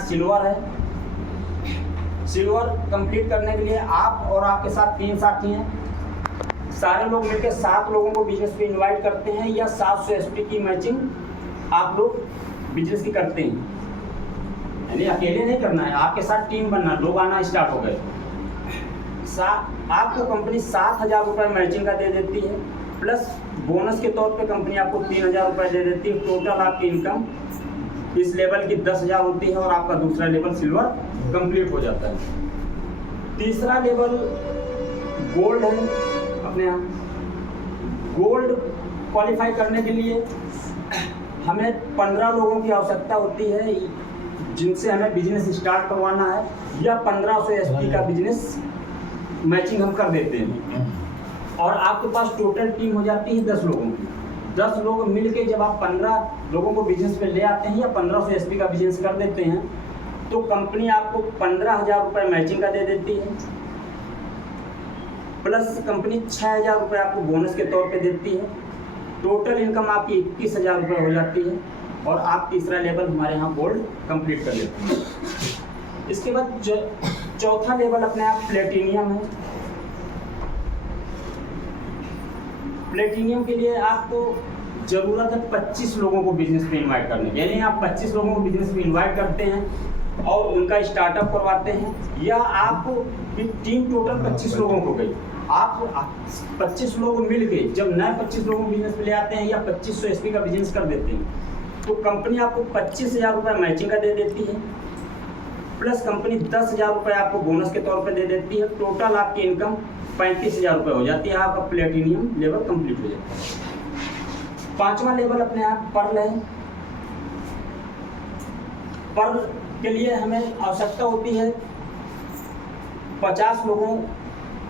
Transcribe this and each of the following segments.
यहाँ सिल्वर है। Silver complete करने के लिए आप और आपके साथ 3 साथी हैं, सारे लोग मिलकर 7 लोगों को बिजनेस पे इनवाइट करते हैं या 700 एसपी की मैचिंग आप लोग बिजनेस की करते हैं। यानी अकेले नहीं करना है, आपके साथ टीम बनना, लोग आना स्टार्ट हो गए। आपको कंपनी 7,000 रुपये मैचिंग का दे देती है, प्लस बोनस के तौर पे कंपनी आपको 3,000 रुपये दे देती है। टोटल आपकी इनकम इस लेवल की 10,000 होती है और आपका दूसरा लेवल सिल्वर कंप्लीट हो जाता है। तीसरा लेवल गोल्ड है अपने यहाँ। गोल्ड क्वालिफाई करने के लिए हमें 15 लोगों की आवश्यकता होती है जिनसे हमें बिजनेस स्टार्ट करवाना है, या 1500 एसपी का बिजनेस मैचिंग हम कर देते हैं। और आपके पास टोटल टीम हो जाती है 10 लोगों की। 10 लोग मिलके जब आप 15 लोगों को बिजनेस पे ले आते हैं या 1500 एसपी का बिजनेस कर देते हैं, तो कंपनी आपको 15,000 रुपये मैचिंग का दे देती है, प्लस कंपनी 6,000 रुपये आपको बोनस के तौर पे देती है। टोटल इनकम आपकी 21,000 रुपये हो जाती है और आप तीसरा लेवल हमारे यहाँ गोल्ड कंप्लीट कर लेते हैं। इसके बाद चौथा लेवल अपने आप प्लेटिनियम है। प्लेटिनियम के लिए आपको ज़रूरत है 25 लोगों को बिजनेस पे इनवाइट करने की। यानी आप 25 लोगों को बिजनेस पे इनवाइट करते हैं और उनका स्टार्टअप करवाते हैं, या आपको टीम टोटल 25 लोगों को गई, आप 25 लोग मिल के जब नए 25 लोगों को बिजनेस पे ले आते हैं या 2500 एसपी का बिजनेस कर देते हैं, तो कंपनी आपको 25,000 रुपये मैचिंग का दे देती है, प्लस कंपनी 10,000 रुपये आपको बोनस के तौर पे दे देती है। टोटल आपकी इनकम 35,000 रुपये हो जाती है। आपका प्लेटिनियम लेवल कंप्लीट हो जाता है। पांचवा लेवल अपने आप पर्ल है। पर्ल के लिए हमें आवश्यकता होती है 50 लोगों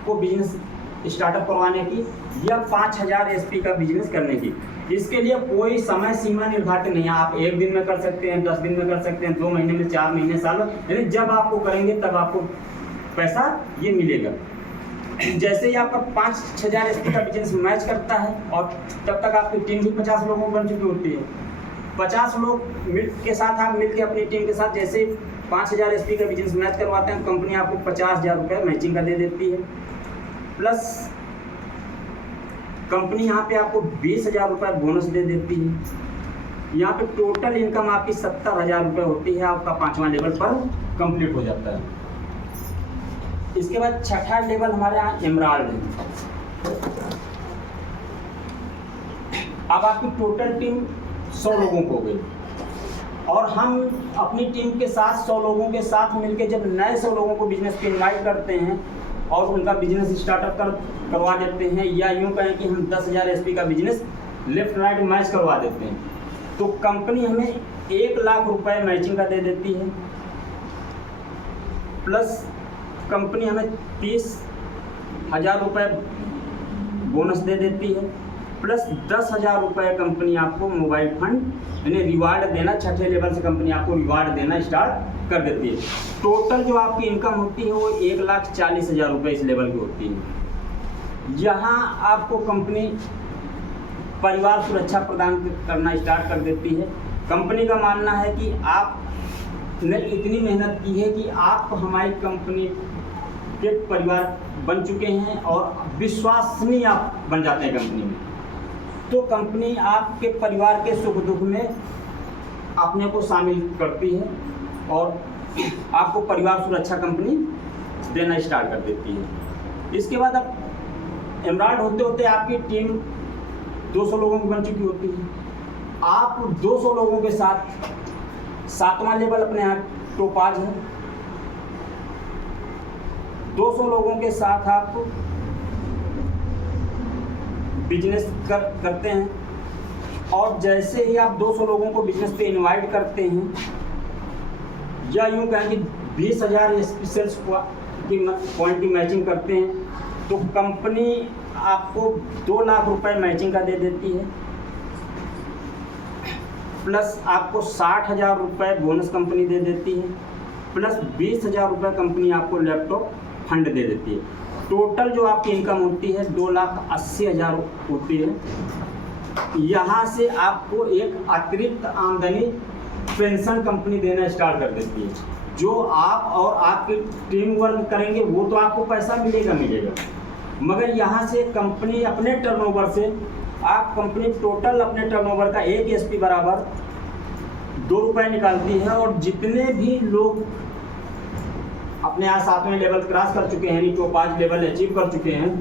को बिजनेस स्टार्टअप करवाने की या 5,000 एसपी का बिजनेस करने की। इसके लिए कोई समय सीमा निर्धारित नहीं है। आप 1 दिन में कर सकते हैं, 10 दिन में कर सकते हैं, 2 महीने में, 4 महीने, साल, यानी जब आपको करेंगे तब आपको पैसा ये मिलेगा। जैसे ही आपका 5,000 एसपी का बिजनेस मैच करता है और तब तक आपकी टीम भी 50 लोगों की बन चुकी होती है। 50 लोग के साथ आप मिलकर अपनी टीम के साथ जैसे 5,000 एसपी का बिजनेस मैच करवाते हैं, कंपनी आपको 50,000 रुपये मैचिंग का दे देती है, प्लस कंपनी यहाँ पे आपको 20,000 रुपये बोनस दे देती है। यहाँ पे टोटल इनकम आपकी 70,000 रुपये होती है। आपका 5वां लेवल पर कंप्लीट हो जाता है। इसके बाद छठा लेवल हमारे यहाँ एमराल्ड है। अब आपकी टोटल टीम 100 लोगों को हो गई और हम अपनी टीम के साथ 100 लोगों के साथ मिलकर जब नए 100 लोगों को बिजनेस पे इनवाइट करते हैं और उनका बिजनेस स्टार्टअप करवा देते हैं, या यूँ कहें कि हम 10,000 एसपी का बिजनेस लेफ्ट राइट मैच करवा देते हैं, तो कंपनी हमें 1 लाख रुपए मैचिंग का दे देती है, प्लस कंपनी हमें 30,000 रुपये बोनस दे देती है, प्लस 10,000 रुपये कंपनी आपको मोबाइल फंड यानी रिवार्ड देना, छठे लेवल से कंपनी आपको रिवार्ड देना स्टार्ट कर देती है। टोटल जो आपकी इनकम होती है वो 1,40,000 रुपये इस लेवल की होती है। यहाँ आपको कंपनी परिवार सुरक्षा प्रदान करना स्टार्ट कर देती है। कंपनी का मानना है कि आपने इतनी मेहनत की है कि आप हमारी कंपनी के परिवार बन चुके हैं और विश्वसनीय आप बन जाते हैं कंपनी में, तो कंपनी आपके परिवार के सुख दुख में अपने को शामिल करती है और आपको परिवार सुरक्षा कंपनी देना स्टार्ट कर देती है। इसके बाद अब एमराल्ड होते होते आपकी टीम 200 लोगों की बन चुकी होती है। आप 200 लोगों के साथ 7वां लेवल अपने यहाँ टोपाज है। 200 लोगों के साथ आप बिजनेस करते हैं और जैसे ही आप 200 लोगों को बिजनेस पे इनवाइट करते हैं, या यूँ कहें कि 20,000 सेल्स की पॉइंट की मैचिंग करते हैं, तो कंपनी आपको 2 लाख रुपए मैचिंग का दे देती है, प्लस आपको 60,000 रुपये बोनस कंपनी दे देती है, प्लस 20,000 रुपये कंपनी आपको लैपटॉप फंड दे देती है। टोटल जो आपकी इनकम होती है 2,80,000 होती है। यहाँ से आपको एक अतिरिक्त आमदनी पेंशन कंपनी देना स्टार्ट कर देती है। जो आप और आपकी टीम वर्क करेंगे वो तो आपको पैसा मिलेगा, मगर यहाँ से कंपनी अपने टर्नओवर से कंपनी टोटल अपने टर्नओवर का 1 एसपी बराबर 2 रुपये निकालती है, और जितने भी लोग अपने यहाँ 7वें लेवल क्रॉस कर चुके हैं, यानी तो 5 लेवल अचीव कर चुके हैं,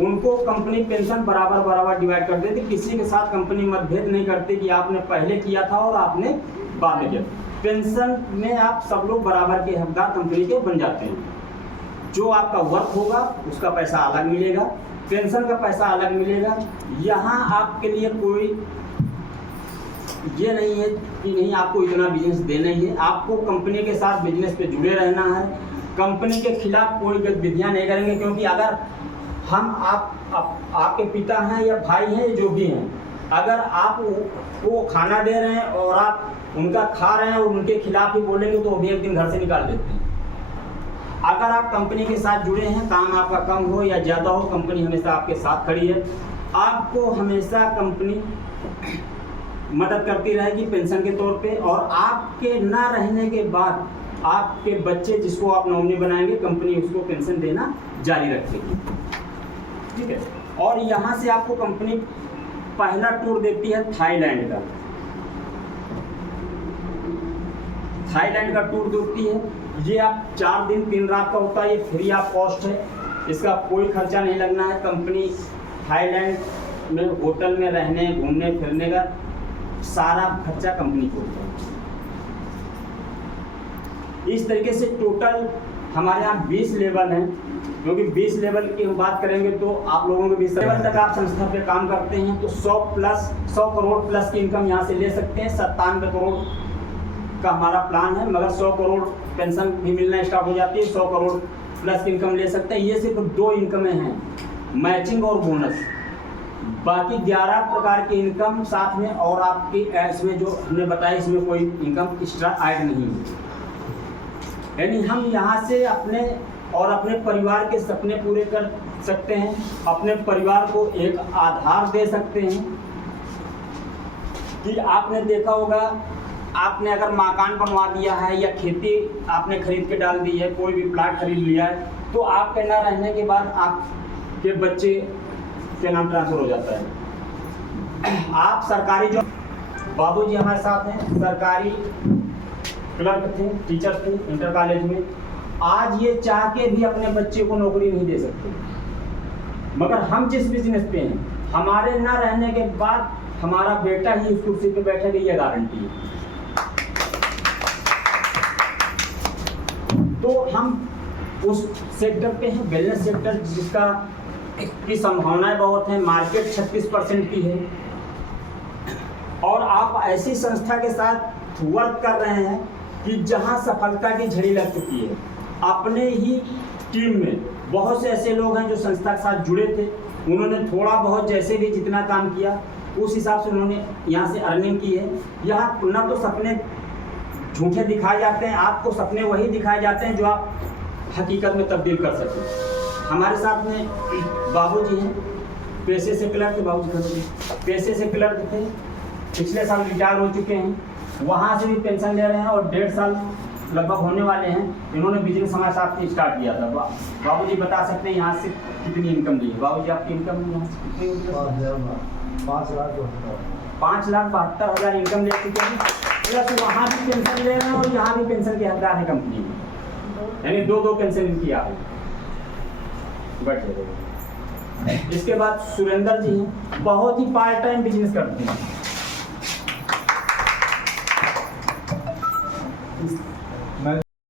उनको कंपनी पेंशन बराबर डिवाइड कर देती। किसी के साथ कंपनी मतभेद नहीं करती कि आपने पहले किया था और आपने बाद में किया। पेंशन में आप सब लोग बराबर के हकदार कंपनी के बन जाते हैं। जो आपका वर्क होगा उसका पैसा अलग मिलेगा, पेंशन का पैसा अलग मिलेगा। यहाँ आपके लिए कोई ये नहीं है कि नहीं आपको इतना बिजनेस देना ही है, आपको कंपनी के साथ बिजनेस पे जुड़े रहना है। कंपनी के खिलाफ कोई गतिविधियाँ नहीं करेंगे, क्योंकि अगर हम आपके पिता हैं या भाई हैं, जो भी हैं, अगर आप वो खाना दे रहे हैं और आप उनका खा रहे हैं और उनके खिलाफ ही बोलेंगे तो वो भी एक दिन घर से निकाल देते हैं। अगर आप कंपनी के साथ जुड़े हैं, काम आपका कम हो या ज़्यादा हो, कंपनी हमेशा आपके साथ खड़ी है। आपको हमेशा कंपनी मदद करती रहेगी पेंशन के तौर पे, और आपके ना रहने के बाद आपके बच्चे जिसको आप नॉमिनी बनाएंगे, कंपनी उसको पेंशन देना जारी रखेगी। ठीक है। और यहाँ से आपको कंपनी पहला टूर देती है थाईलैंड का। थाईलैंड का टूर देती है। ये आप 4 दिन 3 रात का होता है, ये फ्री ऑफ कॉस्ट है, इसका कोई खर्चा नहीं लगना है। कंपनी थाईलैंड में होटल में रहने घूमने फिरने का सारा खर्चा कंपनी को होता है। इस तरीके से टोटल हमारे यहाँ 20 लेवल हैं, क्योंकि 20 लेवल की हम बात करेंगे तो आप लोगों के 20 लेवल तक आप संस्था पे काम करते हैं तो 100 करोड़ प्लस की इनकम यहाँ से ले सकते हैं। 97 करोड़ का हमारा प्लान है, मगर 100 करोड़ पेंशन भी मिलना स्टार्ट हो जाती है, 100 करोड़ प्लस इनकम ले सकते हैं। ये सिर्फ 2 इनकमें हैं, मैचिंग और बोनस। बाकी 11 प्रकार की इनकम साथ में, और आपकी इसमें जो हमने बताया इसमें कोई इनकम एक्स्ट्रा ऐड नहीं है। यानी हम यहाँ से अपने और अपने परिवार के सपने पूरे कर सकते हैं, अपने परिवार को एक आधार दे सकते हैं। कि आपने देखा होगा, आपने अगर मकान बनवा दिया है या खेती आपने खरीद के डाल दी है, कोई भी प्लाट खरीद लिया है, तो आपके ना रहने के बाद आपके बच्चे के नाम ट्रांसफर हो जाता है। आप सरकारी जो बाबूजी हमारे साथ हैं, सरकारी क्लर्क थे, टीचर थे इंटर कॉलेज में, आज ये चाह के भी अपने बच्चे को नौकरी नहीं दे सकते। मगर हम जिस बिजनेस पे हैं, हमारे ना रहने के बाद हमारा बेटा ही उस कुर्सी पे बैठेगा, ये गारंटी है। तो हम उस सेक्टर पे हैं, वेलनेस सेक्टर, जिसका की संभावनाएं बहुत हैं। मार्केट 36% की है, और आप ऐसी संस्था के साथ वर्क कर रहे हैं कि जहां सफलता की झड़ी लग चुकी है। अपने ही टीम में बहुत से ऐसे लोग हैं जो संस्था के साथ जुड़े थे, उन्होंने थोड़ा बहुत जैसे भी जितना काम किया उस हिसाब से उन्होंने यहाँ से अर्निंग की है। यहाँ ना तो सपने झूठे दिखाए जाते हैं, आपको सपने वही दिखाए जाते हैं जो आप हकीकत में तब्दील कर सकें। हमारे साथ में बाबूजी हैं, पेशे से क्लर्क थे, बाबूजी पेशे से क्लर्क थे, पिछले साल रिटायर हो चुके हैं, वहाँ से भी पेंशन ले रहे हैं, और 1.5 साल लगभग होने वाले हैं। इन्होंने बिजनेस हमारे साथ स्टार्ट किया था। बाबूजी बता सकते हैं यहाँ से कितनी इनकम ली है? बाबूजी आपकी इनकम यहाँ से कितनी? 5,72,000 इनकम ले चुके हैं, प्लस वहाँ भी पेंशन ले रहे हैं और यहाँ भी पेंशन के हकदार है कंपनी में, यानी 2 पेंशन इनकी आ रही। इसके बाद सुरेंद्र जी हैं, बहुत ही पार्ट टाइम बिजनेस करते हैं।